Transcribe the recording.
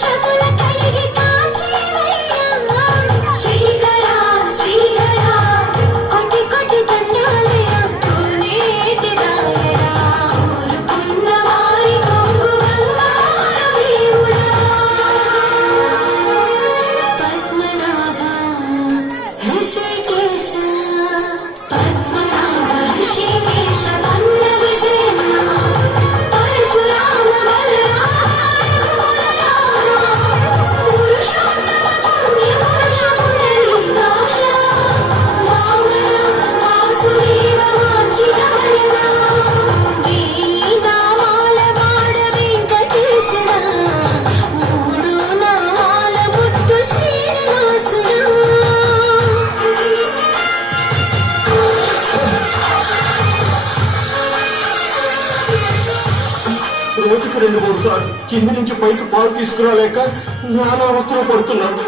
శకుల రెండు మూడు సార్లు. కింది నుంచి పైకి పాలు తీసుకురాలేక నానా అవస్థలు పడుతున్నాను